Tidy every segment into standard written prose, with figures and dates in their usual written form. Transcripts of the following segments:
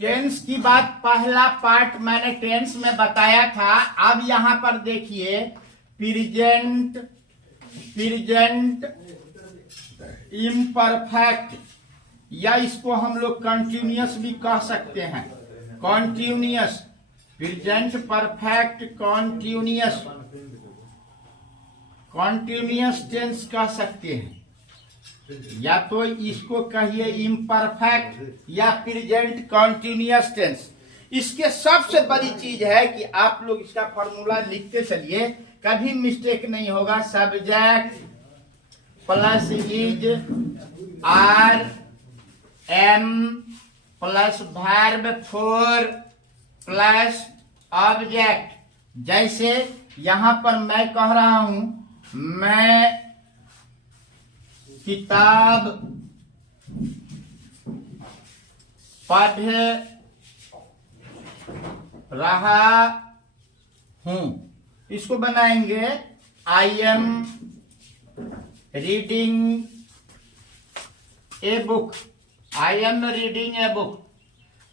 Tense की बात पहला पार्ट मैंने टेंस में बताया था। अब यहां पर देखिए प्रेजेंट इम्परफेक्ट, या इसको हम लोग कंटिन्यूअस भी कह सकते हैं। Continuous, present perfect continuous tense कह सकते हैं, या तो इसको कहिए इम्परफेक्ट या प्रेजेंट कॉन्टिन्यूअस टेंस। इसके सबसे बड़ी चीज है कि आप लोग इसका फॉर्मूला लिखते चलिए, कभी मिस्टेक नहीं होगा। Subject plus is are am plus verb four plus object. जैसे यहां पर मैं कह रहा हूं, मैं किताब पढ़ रहा हूं, इसको बनाएंगे I am reading a book, I am reading a book,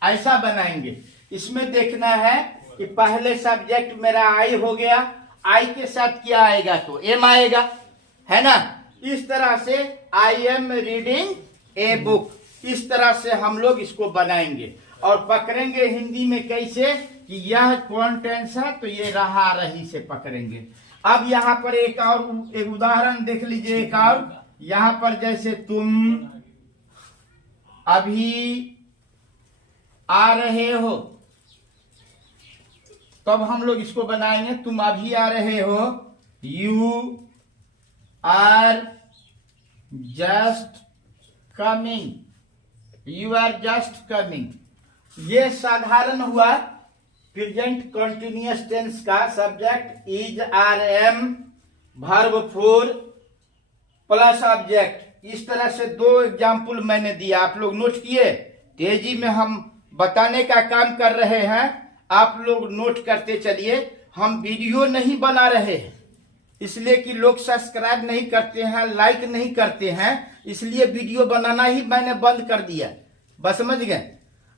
ऐसा बनाएंगे। इसमें देखना है कि पहले सब्जेक्ट मेरा आई हो गया, आई के साथ क्या आएगा तो एम आएगा, है ना। इस तरह से I am reading a book, इस तरह से हम लोग इसको बनाएंगे और पकड़ेंगे हिंदी में कैसे कि यह कौन टेंस है, तो ये रहा रही से पकड़ेंगे। अब यहाँ पर एक उदाहरण देख लीजिए। एक और यहाँ पर जैसे तुम अभी आ रहे हो, तब हम लोग इसको बनाएंगे तुम अभी आ रहे हो, you are just coming, you are just coming. ये साधारण हुआ प्रेजेंट कंटिन्यूअस टेंस का। Subject is are am, verb four plus object. इस तरह से दो एग्जाम्पल मैंने दिया, आप लोग नोट किए। तेजी में हम बताने का काम कर रहे हैं, आप लोग नोट करते चलिए। हम वीडियो नहीं बना रहे हैं इसलिए कि लोग सब्सक्राइब नहीं करते हैं, लाइक नहीं करते हैं, इसलिए वीडियो बनाना ही मैंने बंद कर दिया। बस समझ गए।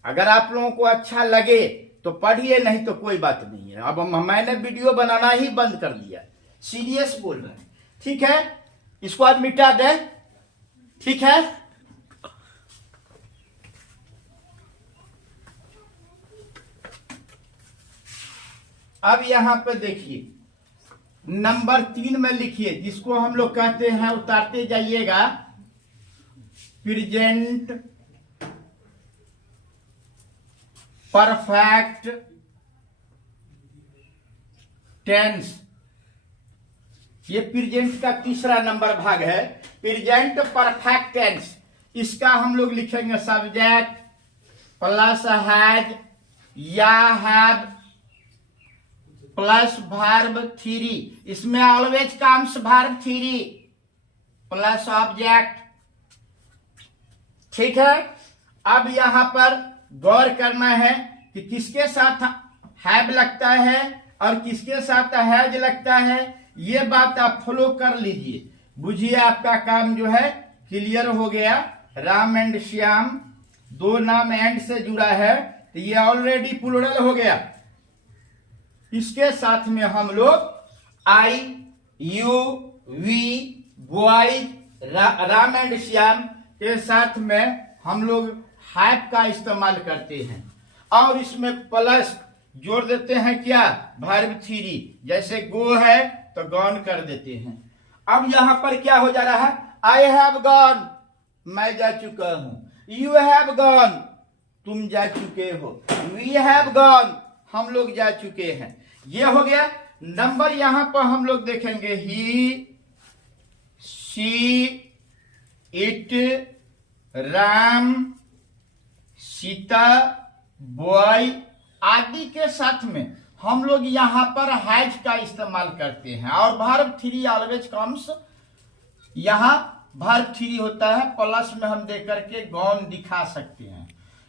अगर आप लोगों को अच्छा लगे तो पढ़िए, नहीं तो कोई बात नहीं है। अब मैंने वीडियो बनाना ही बंद कर दिया, सीरियस बोल रहे हैं। ठीक है, इसको आप मिटा दें, ठीक है। अब यहां पे देखिए नंबर 3 में लिखिए, जिसको हम लोग कहते हैं, उतारते जाइएगा, प्रेजेंट परफेक्ट टेंस। ये प्रेजेंट का तीसरा नंबर भाग है, प्रेजेंट परफेक्ट टेंस। इसका हम लोग लिखेंगे सब्जेक्ट प्लस हैज या हैव प्लस वर्ब 3, इसमें always comes verb 3 plus object. ठीक है। अब यहां पर गौर करना है कि किसके साथ हैव लगता है और किसके साथ हैज लगता है, ये बात आप फॉलो कर लीजिए। बुझिए आपका काम जो है क्लियर हो गया। राम एंड श्याम, दो नाम एंड से जुड़ा है, तो ये ऑलरेडी प्लूरल हो गया। इसके साथ में हम लोग I, you, we, boys, Ram and Shyam के साथ में हम लोग हैव का इस्तेमाल करते हैं और इसमें प्लस जोड़ देते हैं, क्या, वर्ब 3। जैसे गो है तो गॉन कर देते हैं। अब यहां पर क्या हो जा रहा है, आई हैव गॉन, मैं जा चुका हूं। यू हैव गॉन, तुम जा चुके हो। वी हैव गॉन, हम लोग जा चुके हैं। ये हो गया। नंबर यहां पर हम लोग देखेंगे, he, she, it, Ram, Sita, boy आदि के साथ में हम लोग यहां पर हैज का इस्तेमाल करते हैं और वर्ब 3 ऑलवेज कम्स। यहां वर्ब 3 होता है, प्लस में हम दे करके गॉन दिखा सकते हैं।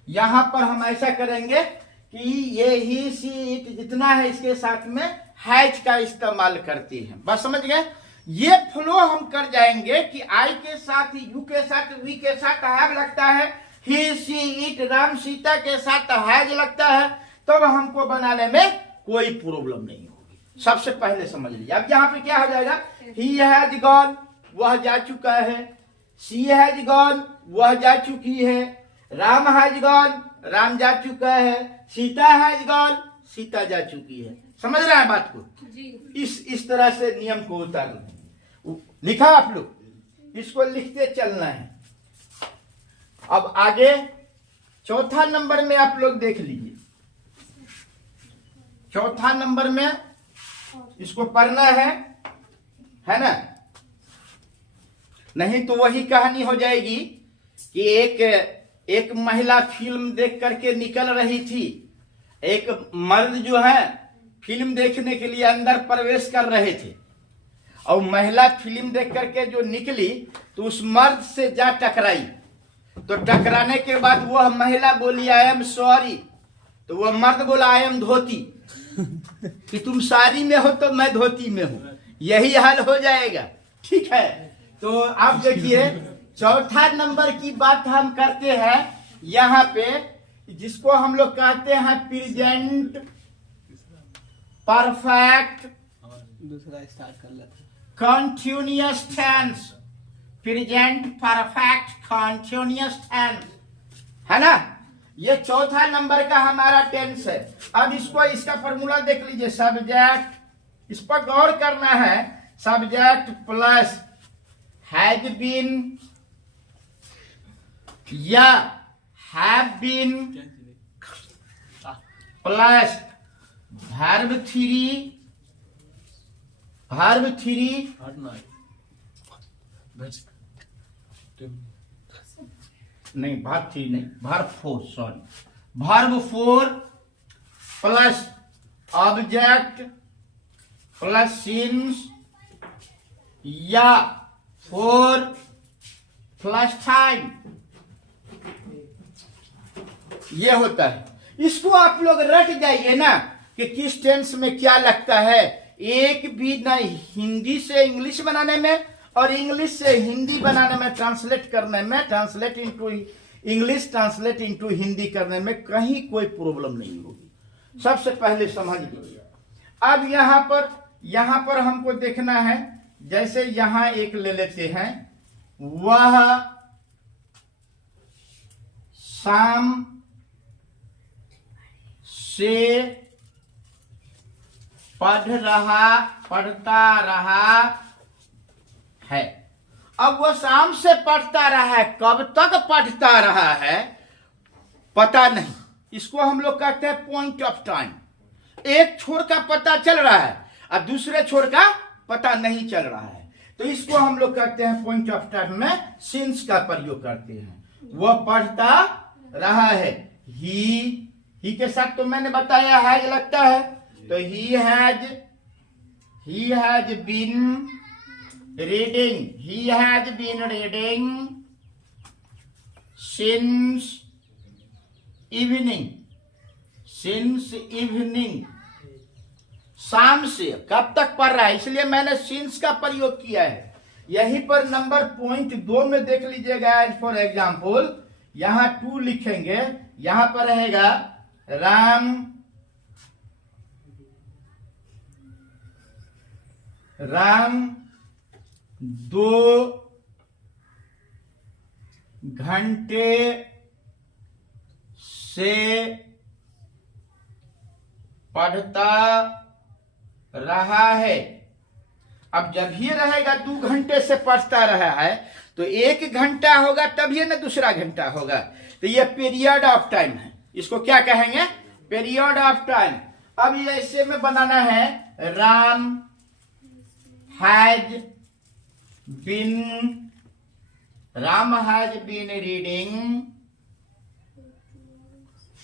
यहां पर हम ऐसा करेंगे कि ये ही, सी, इट जितना है इसके साथ में हैज का इस्तेमाल करते हैं। बस समझ गए। ये फ्लो हम कर जाएंगे कि आई के साथ, यू के साथ, वी के साथ हैव लगता है, ही सी इट राम सीता के साथ हैज लगता है, तब हमको बनाने में कोई प्रॉब्लम नहीं होगी। सबसे पहले समझ लीजिए। अब यहाँ पे क्या हो जाएगा, ही हैज गॉन, वह जा चुका है, सी हैज गॉन, वह जा चुकी है, राम हैज गॉन, राम जा चुका है, सीता हैज गॉन, सीता जा चुकी है। समझ रहे हैं बात को जी। इस तरह से नियम को उतार लिखा आप लोग, इसको लिखते चलना है। अब आगे चौथा नंबर में आप लोग देख लीजिए। चौथा नंबर में इसको पढ़ना है ना, नहीं तो वही कहानी हो जाएगी कि एक महिला फिल्म देख करके निकल रही थी, एक मर्द जो है फिल्म देखने के लिए अंदर प्रवेश कर रहे थे, और महिला फिल्म देख करके जो निकली तो उस मर्द से जा टकराई। तो टकराने के बाद वह महिला बोली आई एम सॉरी, तो वह मर्द बोला आई एम धोती, कि तुम साड़ी में हो तो मैं धोती में हूं, यही हाल हो जाएगा। ठीक है, तो आप देखिए चौथा नंबर की बात हम करते हैं यहाँ पे, जिसको हम लोग कहते हैं प्रेजेंट परफेक्ट दूसरा स्टार्ट कर लेते हैं, continuous tense. Present perfect continuous tense है ना, ये चौथा नंबर का हमारा टेंस है। अब इसको इसका फॉर्मूला देख लीजिए। सब्जेक्ट, इस पर गौर करना है, सब्जेक्ट प्लस हैज बीन या have been plus verb three नहीं, वर्ब थ्री नहीं, verb four, sorry, verb four plus object plus since या फोर प्लस टाइम, ये होता है। इसको आप लोग रट जाइए ना कि किस टेंस में क्या लगता है। एक भी नहीं, हिंदी से इंग्लिश बनाने में और इंग्लिश से हिंदी बनाने में, ट्रांसलेट करने में, translate into English, translate into Hindi करने में कहीं कोई प्रॉब्लम नहीं होगी। सबसे पहले समझ लीजिए। अब यहाँ पर हमको देखना है, जैसे यहाँ एक ले लेते हैं, वह शाम से पढ़ता रहा है। अब वो शाम से पढ़ता रहा है, कब तक पढ़ता रहा है पता नहीं, इसको हम लोग कहते हैं पॉइंट ऑफ टाइम। एक छोर का पता चल रहा है और दूसरे छोर का पता नहीं चल रहा है, तो इसको हम लोग कहते हैं पॉइंट ऑफ टाइम में सिंस का प्रयोग करते हैं। वह पढ़ता रहा है, ही के साथ तो मैंने बताया हैज लगता है, तो ही has been reading, he has been reading since evening, शाम से कब तक पढ़ रहा है, इसलिए मैंने since का प्रयोग किया है। यहीं पर नंबर पॉइंट 2 में देख लीजिएगा। एज फॉर एग्जाम्पल यहाँ 2 लिखेंगे, यहाँ पर रहेगा राम 2 घंटे से पढ़ता रहा है। अब जब ये रहेगा 2 घंटे से पढ़ता रहा है, तो 1 घंटा होगा तभी ना दूसरा घंटा होगा, तो ये पीरियड ऑफ टाइम है। इसको क्या कहेंगे, पीरियड ऑफ टाइम। अब ये ऐसे में बनाना है, Ram has been reading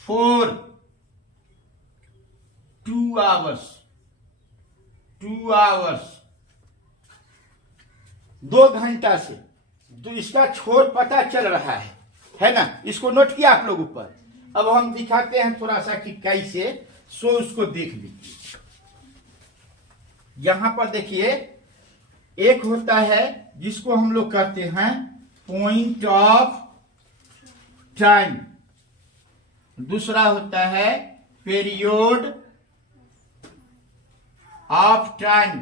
for 2 hours 2 घंटा से। तो इसका छोर पता चल रहा है ना, इसको नोट किया आप लोग ऊपर। अब हम दिखाते हैं थोड़ा सा कि कैसे, सो उसको देख लीजिए। यहां पर देखिए, एक होता है जिसको हम लोग कहते हैं पॉइंट ऑफ टाइम, दूसरा होता है period of time,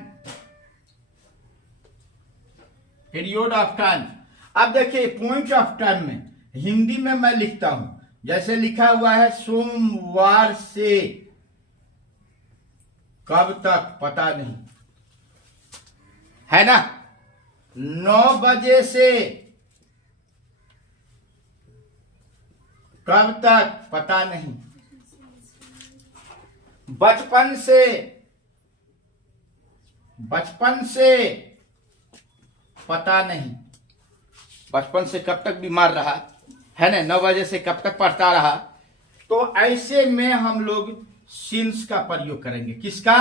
period of time. अब देखिए पॉइंट ऑफ टाइम में हिंदी में मैं लिखता हूं, जैसे लिखा हुआ है सोमवार से कब तक पता नहीं, है ना, 9 बजे से कब तक पता नहीं, बचपन से पता नहीं, बचपन से कब तक बीमार रहा, है ना, 9 बजे से कब तक पढ़ता रहा। तो ऐसे में हम लोग सिंस का प्रयोग करेंगे, किसका,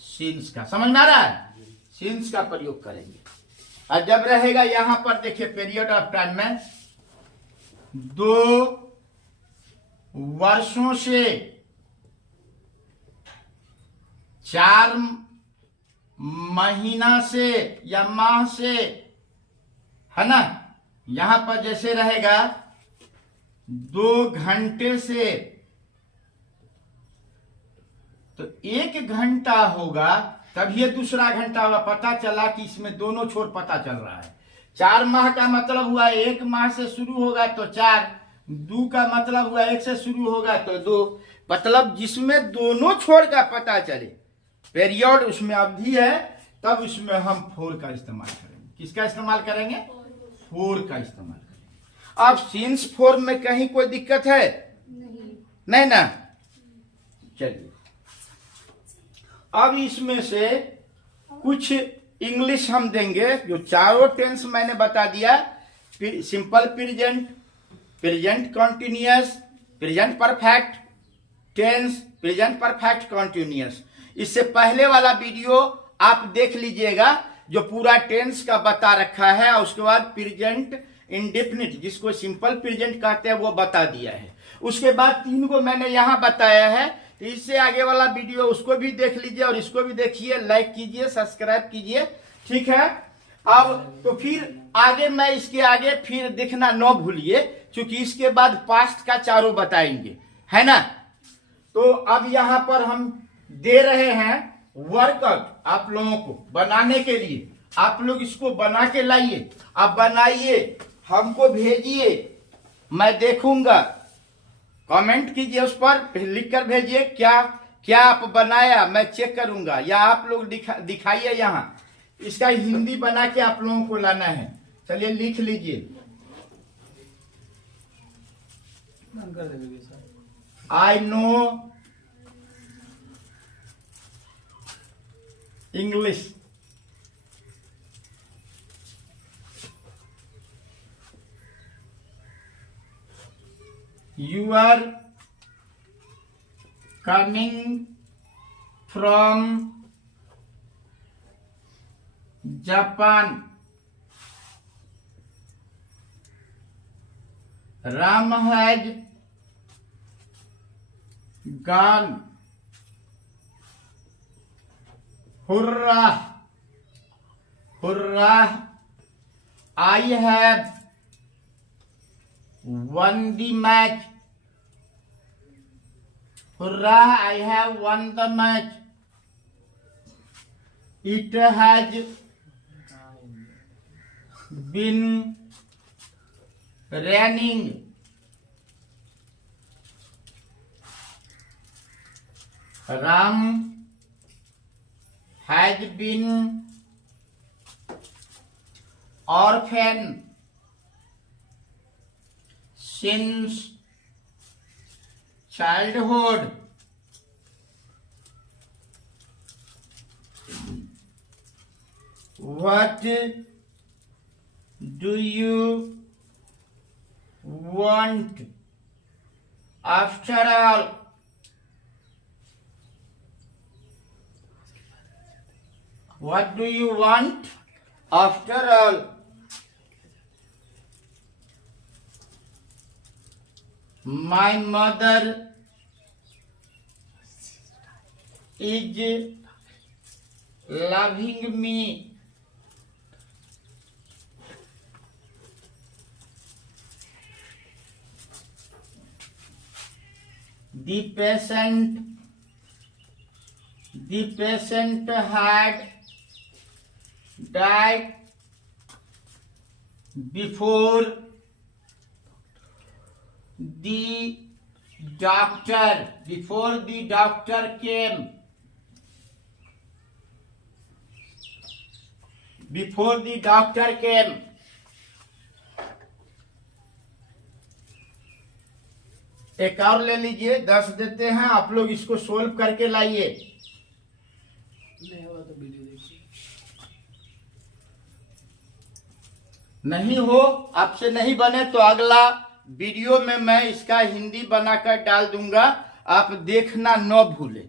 सिंस का, समझ में आ रहा है, सिंस का प्रयोग करेंगे। और जब रहेगा यहां पर देखिए पीरियड ऑफ टाइम में 2 वर्षों से 4 महीना से या माह से, है ना, यहां पर जैसे रहेगा 2 घंटे से, तो 1 घंटा होगा तब ये दूसरा घंटा होगा, पता चला कि इसमें दोनों छोर पता चल रहा है। 4 माह का मतलब हुआ 1 माह से शुरू होगा तो 4, 2 का मतलब हुआ 1 से शुरू होगा तो 2, मतलब जिसमें दोनों छोर का पता चले, पीरियड उसमें अवधि है, तब उसमें हम 4 का इस्तेमाल करेंगे। किसका इस्तेमाल करेंगे, 4 का इस्तेमाल करेंगे। अब सिंस 4 में कहीं कोई दिक्कत है, नहीं ना, चलिए अब इसमें से कुछ इंग्लिश हम देंगे। जो चारों टेंस मैंने बता दिया, simple present, present continuous, present perfect tense, present perfect continuous. इससे पहले वाला वीडियो आप देख लीजिएगा जो पूरा टेंस का बता रखा है, और उसके बाद प्रेजेंट इंडेफिनिट जिसको सिंपल प्रेजेंट कहते हैं वो बता दिया है। उसके बाद 3 को मैंने यहां बताया है, तो इससे आगे वाला वीडियो उसको भी देख लीजिए और इसको भी देखिए, लाइक कीजिए, सब्सक्राइब कीजिए, ठीक है। अब तो फिर आगे मैं इसके आगे फिर देखना न भूलिए, क्योंकि इसके बाद पास्ट का चारों बताएंगे, है ना। तो अब यहां पर हम दे रहे हैं वर्कआउट आप लोगों को बनाने के लिए। आप लोग इसको बना के लाइए, आप बनाइए, हमको भेजिए, मैं देखूंगा, कमेंट कीजिए, उस पर लिख कर भेजिए क्या क्या आप बनाया, मैं चेक करूंगा। या आप लोग दिखाइए, यहां इसका हिंदी बना के आप लोगों को लाना है। चलिए लिख लीजिए, I know English, you are coming from Japan. Ram has gone. Hurrah! Hurrah! I have won the match. Hurrah, I have won the match. It has been raining. Ram has been orphan since childhood. What do you want after all? What do you want after all? My mother is loving me. the patient had died before the doctor came. Before the doctor came. एक और ले लीजिए, 10 देते हैं, आप लोग इसको solve करके लाइए। नहीं होगा तो वीडियो देखिए। नहीं हो, आपसे नहीं बने तो अगला वीडियो में मैं इसका हिंदी बनाकर डाल दूंगा, आप देखना न भूले।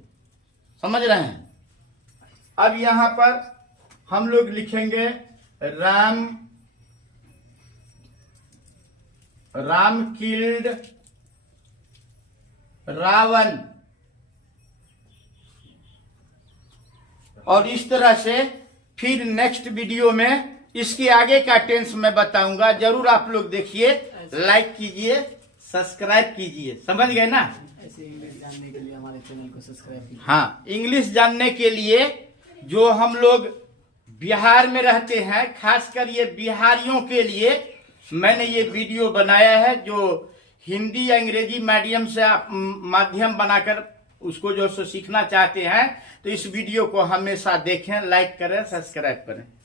समझ रहे हैं? अब यहां पर हम लोग लिखेंगे राम किल्ड रावण, और इस तरह से फिर नेक्स्ट वीडियो में इसके आगे का टेंस मैं बताऊंगा। जरूर आप लोग देखिए, लाइक कीजिए, सब्सक्राइब कीजिए। समझ गए ना? ऐसे इंग्लिश जानने के लिए हमारे चैनल को सब्सक्राइब कीजिए। हाँ, इंग्लिश जानने के लिए जो हम लोग बिहार में रहते हैं, खासकर ये बिहारियों के लिए मैंने ये वीडियो बनाया है, जो हिंदी या अंग्रेजी मीडियम से आप माध्यम बनाकर उसको जो सीखना चाहते हैं तो इस वीडियो को हमेशा देखें, लाइक करें, सब्सक्राइब करें।